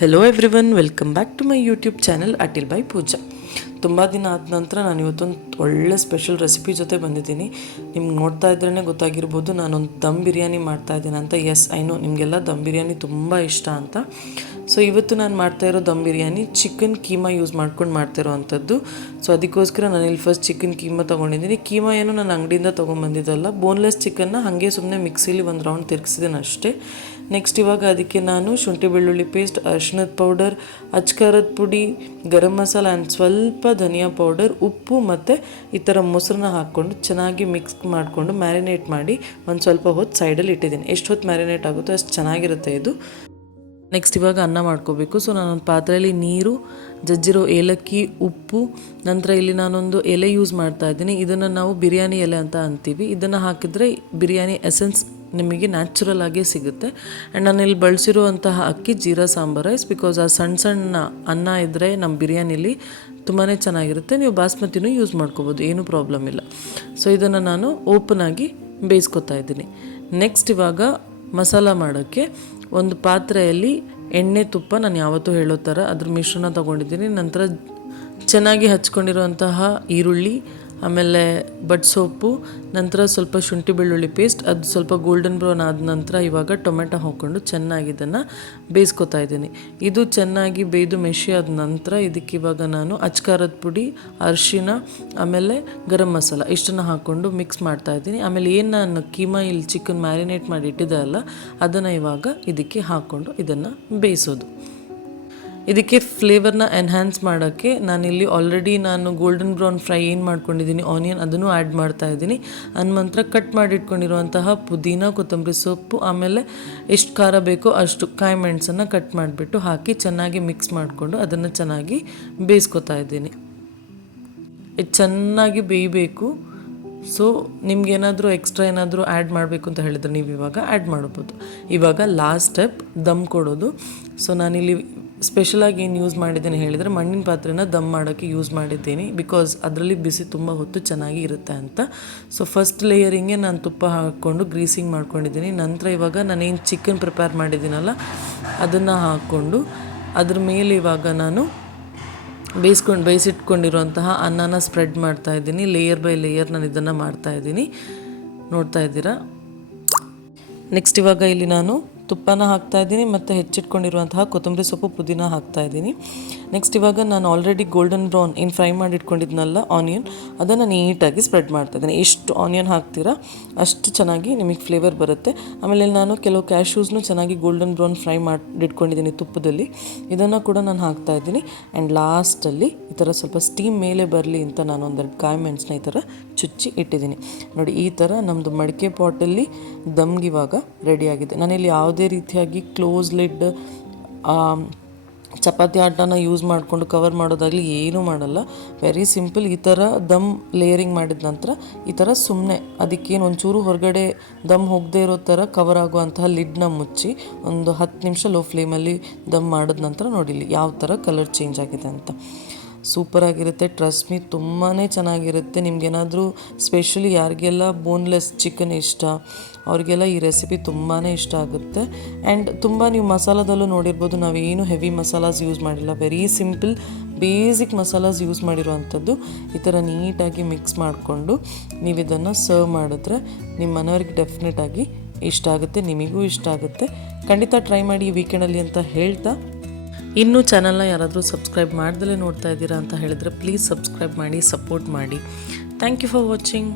Hello everyone, welcome back to my YouTube channel ಅಟಿಲ್ by Pooja. ತುಂಬ ದಿನ ಆದ ನಂತರ ನಾನು ಇವತ್ತೊಂದು ಒಳ್ಳೆ ಸ್ಪೆಷಲ್ ರೆಸಿಪಿ ಜೊತೆ ಬಂದಿದ್ದೀನಿ. ನಿಮ್ಗೆ ನೋಡ್ತಾ ಇದ್ರೇ ಗೊತ್ತಾಗಿರ್ಬೋದು ನಾನೊಂದು ದಮ್ ಬಿರಿಯಾನಿ ಮಾಡ್ತಾ ಇದ್ದೀನಿ ಅಂತ. ಎಸ್, ಐ ನೋ ನಿಮಗೆಲ್ಲ ದಮ್ ಬಿರಿಯಾನಿ ತುಂಬ ಇಷ್ಟ ಅಂತ. ಸೊ ಇವತ್ತು ನಾನು ಮಾಡ್ತಾಯಿರೋ ದಮ್ ಬಿರಿಯಾನಿ ಚಿಕನ್ ಕೀಮಾ ಯೂಸ್ ಮಾಡ್ಕೊಂಡು ಮಾಡ್ತಿರೋ ಅಂಥದ್ದು. ಸೊ ಅದಕ್ಕೋಸ್ಕರ ನಾನು ಇಲ್ಲಿ ಫಸ್ಟ್ ಚಿಕನ್ ಕೀಮಾ ತೊಗೊಂಡಿದ್ದೀನಿ. ಕೀಮಾ ಏನು ನಾನು ಅಂಗಡಿಯಿಂದ ತೊಗೊಂಬಂದಿದ್ದಲ್ಲ, ಬೋನ್ಲೆಸ್ ಚಿಕನ್ನ ಹಾಗೆ ಸುಮ್ಮನೆ ಮಿಕ್ಸಿಲಿ ಒಂದು ರೌಂಡ್ ತಿರ್ಗಿಸಿದ್ದೀನಿ ಅಷ್ಟೇ. ನೆಕ್ಸ್ಟ್ ಇವಾಗ ಅದಕ್ಕೆ ನಾನು ಶುಂಠಿ ಬೆಳ್ಳುಳ್ಳಿ ಪೇಸ್ಟ್, ಅರಿಶಿಣದ ಪೌಡರ್, ಅಚ್ಕಾರದ ಪುಡಿ, ಗರಂ ಮಸಾಲ ಆ್ಯಂಡ್ ಸ್ವಲ್ಪ ಧನಿಯಾ ಪೌಡರ್, ಉಪ್ಪು ಮತ್ತು ಈ ಥರ ಮೊಸರನ್ನ ಹಾಕ್ಕೊಂಡು ಚೆನ್ನಾಗಿ ಮಿಕ್ಸ್ ಮಾಡಿಕೊಂಡು ಮ್ಯಾರಿನೇಟ್ ಮಾಡಿ ಒಂದು ಸ್ವಲ್ಪ ಹೊತ್ತು ಸೈಡಲ್ಲಿ ಇಟ್ಟಿದ್ದೀನಿ. ಎಷ್ಟು ಹೊತ್ತು ಮ್ಯಾರಿನೇಟ್ ಆಗುತ್ತೋ ಅಷ್ಟು ಚೆನ್ನಾಗಿರುತ್ತೆ ಇದು. ನೆಕ್ಸ್ಟ್ ಇವಾಗ ಅನ್ನ ಮಾಡ್ಕೋಬೇಕು. ಸೊ ನಾನೊಂದು ಪಾತ್ರೆಯಲ್ಲಿ ನೀರು, ಜಜ್ಜಿರೋ ಏಲಕ್ಕಿ, ಉಪ್ಪು, ನಂತರ ಇಲ್ಲಿ ನಾನೊಂದು ಎಲೆ ಯೂಸ್ ಮಾಡ್ತಾ ಇದ್ದೀನಿ. ಇದನ್ನು ನಾವು ಬಿರಿಯಾನಿ ಎಲೆ ಅಂತ ಅಂತೀವಿ. ಇದನ್ನು ಹಾಕಿದರೆ ಬಿರಿಯಾನಿ ಎಸೆನ್ಸ್ ನಿಮಗೆ ನ್ಯಾಚುರಲ್ ಆಗೇ ಸಿಗುತ್ತೆ. ಆ್ಯಂಡ್ ನಾನು ಇಲ್ಲಿ ಬಳಸಿರುವಂತಹ ಅಕ್ಕಿ ಜೀರಾ ಸಾಂಬಾರ್ ರೈಸ್, ಬಿಕಾಸ್ ಆ ಸಣ್ಣ ಸಣ್ಣ ಅನ್ನ ಇದ್ದರೆ ನಮ್ಮ ಬಿರಿಯಾನಿಲಿ ತುಂಬಾ ಚೆನ್ನಾಗಿರುತ್ತೆ. ನೀವು ಬಾಸ್ಮತಿನೂ ಯೂಸ್ ಮಾಡ್ಕೋಬೋದು, ಏನೂ ಪ್ರಾಬ್ಲಮ್ ಇಲ್ಲ. ಸೊ ಇದನ್ನು ನಾನು ಓಪನಾಗಿ ಬೇಯಿಸ್ಕೊತಾ ಇದ್ದೀನಿ. ನೆಕ್ಸ್ಟ್ ಇವಾಗ ಮಸಾಲ ಮಾಡೋಕ್ಕೆ ಒಂದು ಪಾತ್ರೆಯಲ್ಲಿ ಎಣ್ಣೆ, ತುಪ್ಪ, ನಾನು ಯಾವತ್ತೂ ಹೇಳೋ ಥರ ಅದ್ರ ಮಿಶ್ರಣ ತೊಗೊಂಡಿದ್ದೀನಿ. ನಂತರ ಚೆನ್ನಾಗಿ ಹಚ್ಕೊಂಡಿರುವಂತಹ ಈರುಳ್ಳಿ, ಆಮೇಲೆ ಸೊಪ್ಪು, ನಂತರ ಸ್ವಲ್ಪ ಶುಂಠಿ ಬೆಳ್ಳುಳ್ಳಿ ಪೇಸ್ಟ್, ಅದು ಸ್ವಲ್ಪ ಗೋಲ್ಡನ್ ಬ್ರೌನ್ ಆದ ನಂತರ ಇವಾಗ ಟೊಮೆಟೊ ಹಾಕ್ಕೊಂಡು ಚೆನ್ನಾಗಿ ಇದನ್ನು ಬೇಯಿಸ್ಕೊತಾ ಇದ್ದೀನಿ. ಇದು ಚೆನ್ನಾಗಿ ಬೇಯ್ದು ಮೆಷಿ ಆದ ನಂತರ ಇದಕ್ಕೆ ಇವಾಗ ನಾನು ಅಚ್ಕಾರದ ಪುಡಿ, ಅರಿಶಿನ, ಆಮೇಲೆ ಗರಂ ಮಸಾಲ ಇಷ್ಟನ್ನು ಹಾಕ್ಕೊಂಡು ಮಿಕ್ಸ್ ಮಾಡ್ತಾ ಇದ್ದೀನಿ. ಆಮೇಲೆ ಏನು ನಾನು ಕೀಮಾ ಇಲ್ಲಿ ಚಿಕನ್ ಮ್ಯಾರಿನೇಟ್ ಮಾಡಿ ಇಟ್ಟಿದ್ದೆ ಅಲ್ಲ, ಅದನ್ನು ಇವಾಗ ಇದಕ್ಕೆ ಹಾಕ್ಕೊಂಡು ಇದನ್ನು ಬೇಯಿಸೋದು. ಇದಕ್ಕೆ ಫ್ಲೇವರ್ನ ಎನ್ಹ್ಯಾನ್ಸ್ ಮಾಡೋಕ್ಕೆ ನಾನಿಲ್ಲಿ ಆಲ್ರೆಡಿ ಗೋಲ್ಡನ್ ಬ್ರೌನ್ ಫ್ರೈ ಏನು ಮಾಡ್ಕೊಂಡಿದ್ದೀನಿ ಆನಿಯನ್, ಅದನ್ನು ಆ್ಯಡ್ ಮಾಡ್ತಾ ಇದ್ದೀನಿ. ನಂತರ ಕಟ್ ಮಾಡಿಟ್ಕೊಂಡಿರುವಂತಹ ಪುದೀನ, ಕೊತ್ತಂಬರಿ ಸೊಪ್ಪು, ಆಮೇಲೆ ಎಷ್ಟು ಖಾರ ಬೇಕೋ ಅಷ್ಟು ಕಾಯಿ ಮೆಣಸನ್ನು ಕಟ್ ಮಾಡಿಬಿಟ್ಟು ಹಾಕಿ ಚೆನ್ನಾಗಿ ಮಿಕ್ಸ್ ಮಾಡಿಕೊಂಡು ಅದನ್ನು ಚೆನ್ನಾಗಿ ಬೇಯಿಸ್ಕೊತಾ ಇದ್ದೀನಿ. ಇದು ಚೆನ್ನಾಗಿ ಬೇಯಬೇಕು. ಸೊ ನಿಮ್ಗೇನಾದರೂ ಎಕ್ಸ್ಟ್ರಾ ಏನಾದರೂ ಆ್ಯಡ್ ಮಾಡಬೇಕು ಅಂತ ಹೇಳಿದ್ರೆ ನೀವು ಇವಾಗ ಆ್ಯಡ್ ಮಾಡ್ಬೋದು. ಇವಾಗ ಲಾಸ್ಟ್ ಸ್ಟೆಪ್ ದಮ್ ಕೊಡೋದು. ಸೊ ನಾನಿಲ್ಲಿ ಸ್ಪೆಷಲಾಗಿ ಏನು ಯೂಸ್ ಮಾಡಿದ್ದೇನೆ ಹೇಳಿದರೆ ಮಣ್ಣಿನ ಪಾತ್ರೆನ ದಮ್ ಮಾಡೋಕ್ಕೆ ಯೂಸ್ ಮಾಡಿದ್ದೀನಿ, ಬಿಕಾಸ್ ಅದರಲ್ಲಿ ಬಿಸಿ ತುಂಬ ಹೊತ್ತು ಚೆನ್ನಾಗಿ ಇರುತ್ತೆ ಅಂತ. ಸೊ ಫಸ್ಟ್ ಲೇಯರಿಂಗೆ ನಾನು ತುಪ್ಪ ಹಾಕ್ಕೊಂಡು ಗ್ರೀಸಿಂಗ್ ಮಾಡ್ಕೊಂಡಿದ್ದೀನಿ. ನಂತರ ಇವಾಗ ನಾನೇನು ಚಿಕನ್ ಪ್ರಿಪೇರ್ ಮಾಡಿದ್ದೀನಲ್ಲ ಅದನ್ನು ಹಾಕ್ಕೊಂಡು ಅದ್ರ ಮೇಲೆ ಇವಾಗ ನಾನು ಬೇಯಿಸಿಟ್ಕೊಂಡಿರುವಂತಹ ಅನ್ನನ ಸ್ಪ್ರೆಡ್ ಮಾಡ್ತಾ ಇದ್ದೀನಿ. ಲೇಯರ್ ಬೈ ಲೇಯರ್ ನಾನು ಇದನ್ನು ಮಾಡ್ತಾ ಇದ್ದೀನಿ, ನೋಡ್ತಾ ಇದ್ದೀರಾ. ನೆಕ್ಸ್ಟ್ ಇವಾಗ ಇಲ್ಲಿ ನಾನು ತುಪ್ಪನ ಹಾಕ್ತಾ ಇದ್ದೀನಿ ಮತ್ತು ಹೆಚ್ಚಿಟ್ಕೊಂಡಿರುವಂತಹ ಕೊತ್ತಂಬರಿ ಸೊಪ್ಪು, ಪುದೀನ ಹಾಕ್ತಾ ಇದ್ದೀನಿ. ನೆಕ್ಸ್ಟ್ ಇವಾಗ ನಾನು ಆಲ್ರೆಡಿ ಗೋಲ್ಡನ್ ಬ್ರೌನ್ ಏನು ಫ್ರೈ ಮಾಡಿಟ್ಕೊಂಡಿದ್ನಲ್ಲ ಆನಿಯನ್, ಅದನ್ನು ನೀಟಾಗಿ ಸ್ಪ್ರೆಡ್ ಮಾಡ್ತಾ ಇದ್ದೀನಿ. ಎಷ್ಟು ಆನಿಯನ್ ಹಾಕ್ತೀರಾ ಅಷ್ಟು ಚೆನ್ನಾಗಿ ನಿಮಗೆ ಫ್ಲೇವರ್ ಬರುತ್ತೆ. ಆಮೇಲೆ ನಾನು ಕೆಲವು ಕ್ಯಾಶ್ಯೂಸ್ನು ಚೆನ್ನಾಗಿ ಗೋಲ್ಡನ್ ಬ್ರೌನ್ ಫ್ರೈ ಮಾಡಿಟ್ಕೊಂಡಿದ್ದೀನಿ ತುಪ್ಪದಲ್ಲಿ, ಇದನ್ನು ಕೂಡ ನಾನು ಹಾಕ್ತಾ ಇದ್ದೀನಿ. ಆ್ಯಂಡ್ ಲಾಸ್ಟಲ್ಲಿ ಈ ಥರ ಸ್ವಲ್ಪ ಸ್ಟೀಮ್ ಮೇಲೆ ಬರಲಿ ಅಂತ ನಾನು ಒಂದೆರಡು ಕಾಯಿ ಮೆಣಸನ್ನ ಈ ಥರ ಚುಚ್ಚಿ ಇಟ್ಟಿದ್ದೀನಿ. ನೋಡಿ, ಈ ಥರ ನಮ್ಮದು ಮಡಿಕೆ ಪಾಟಲ್ಲಿ ದಮ್ಗಿವಾಗ ರೆಡಿಯಾಗಿದೆ. ನಾನಿಲ್ಲಿ ಯಾವುದೇ ರೀತಿಯಾಗಿ ಕ್ಲೋಸ್ ಲಿಡ್, ಚಪಾತಿ ಆಟನ ಯೂಸ್ ಮಾಡಿಕೊಂಡು ಕವರ್ ಮಾಡೋದಾಗಲಿ ಏನೂ ಮಾಡಲ್ಲ. Very simple. ಈ ಥರ ದಮ್ ಲೇಯರಿಂಗ್ ಮಾಡಿದ ನಂತರ ಈ ಥರ ಸುಮ್ಮನೆ ಅದಕ್ಕೇನು ಒಂಚೂರು ಹೊರಗಡೆ ದಮ್ ಹೋಗದೇ ಇರೋ ಥರ ಕವರ್ ಆಗುವಂತಹ ಲಿಡ್ನ ಮುಚ್ಚಿ ಒಂದು 10 ನಿಮಿಷ ಲೋ ಫ್ಲೇಮಲ್ಲಿ ದಮ್ ಮಾಡಿದ ನಂತರ ನೋಡಿಲಿ ಯಾವ ಥರ ಕಲರ್ ಚೇಂಜ್ ಆಗಿದೆ ಅಂತ. ಸೂಪರಾಗಿರುತ್ತೆ, ಟ್ರಸ್ಟ್ ಮೀ, ತುಂಬಾ ಚೆನ್ನಾಗಿರುತ್ತೆ. ನಿಮಗೇನಾದರೂ ಸ್ಪೆಷಲಿ ಯಾರಿಗೆಲ್ಲ ಬೋನ್ಲೆಸ್ ಚಿಕನ್ ಇಷ್ಟ ಅವ್ರಿಗೆಲ್ಲ ಈ ರೆಸಿಪಿ ತುಂಬಾ ಇಷ್ಟ ಆಗುತ್ತೆ. ಆ್ಯಂಡ್ ತುಂಬ ನೀವು ಮಸಾಲದಲ್ಲೂ ನೋಡಿರ್ಬೋದು, ನಾವೇನು ಹೆವಿ ಮಸಾಲಾಸ್ ಯೂಸ್ ಮಾಡಿಲ್ಲ, very simple basic masalas use ಮಾಡಿರೋವಂಥದ್ದು. ಈ ಥರ ನೀಟಾಗಿ ಮಿಕ್ಸ್ ಮಾಡಿಕೊಂಡು ನೀವು ಇದನ್ನು ಸರ್ವ್ ಮಾಡಿದ್ರೆ ನಿಮ್ಮ ಮನೆಯವ್ರಿಗೆ ಡೆಫಿನೆಟಾಗಿ ಇಷ್ಟ ಆಗುತ್ತೆ, ನಿಮಗೂ ಇಷ್ಟ ಆಗುತ್ತೆ. ಖಂಡಿತ ಟ್ರೈ ಮಾಡಿ ಈ ವೀಕೆಂಡಲ್ಲಿ ಅಂತ ಹೇಳ್ತಾ, ಇನ್ನೂ ಚಾನಲ್ನ ಯಾರಾದರೂ ಸಬ್ಸ್ಕ್ರೈಬ್ ಮಾಡ್ದಲೇ ನೋಡ್ತಾ ಇದ್ದೀರಾ ಅಂತ ಹೇಳಿದರೆ ಪ್ಲೀಸ್ ಸಬ್ಸ್ಕ್ರೈಬ್ ಮಾಡಿ, ಸಪೋರ್ಟ್ ಮಾಡಿ. Thank you for watching.